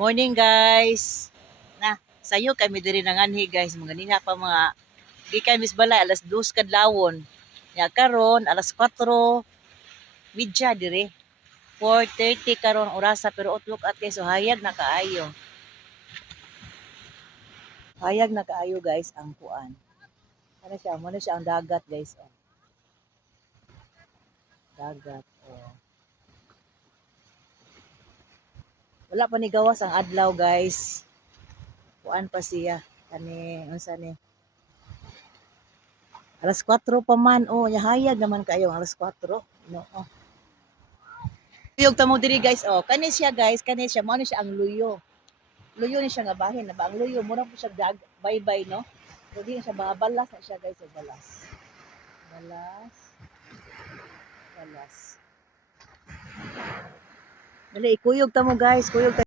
Morning guys. Na, sayo kami diri nanganhi guys. Mga nina pa mga gikan mis balay alas 2 kadlawon. Ya karon alas 4 midya diri. 4:30 karon orasa pero utlok ate so hayag na kaayo. Hayag na kaayo guys ang kuan. Ano siya ang dagat guys. Oh. Dagat. Oh. Wala pa ni gawas ang adlaw guys. Kuan pa siya. Kani unsa ni? Alas 4 pa man. Oh, hayag naman kayo alas 4. No. Oh. Tuyog tamo diri guys. Oh, kani siya guys, kani siya mo ni siya ang luyo. Luyo ni siya nga bahin na ba ang luyo mura po siya bye-bye no. Pero di na siya mga balas na siya guys, oh, balas. Balas. Balas. Dali, kuyog tamo guys, kuyog